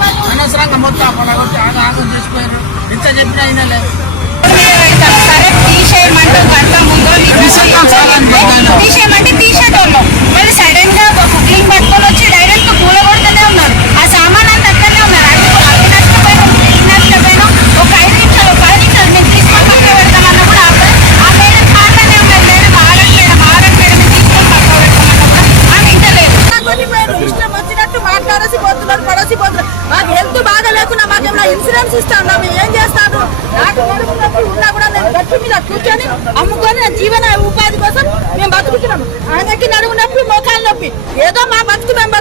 వాళ్ళు. అనవసరంగా మొత్తం పొలగొట్టి ఆగ చేసిపోయారు ఇంత చెప్పినా అయినా లేదు. సరే తీసేయమంటే గంట ముందు ఇన్సూరెన్స్ ఇస్తాను మేము ఏం చేస్తాను నాకు నడుము ఉన్నా కూడా నేను గట్టి మీద కూర్చొని అమ్ముకొని నా జీవన ఉపాధి కోసం మేము బతుకుతున్నాము ఆయనకి నడుము నొప్పి మోకాలు నొప్పి. ఏదో మా బతుకు మేము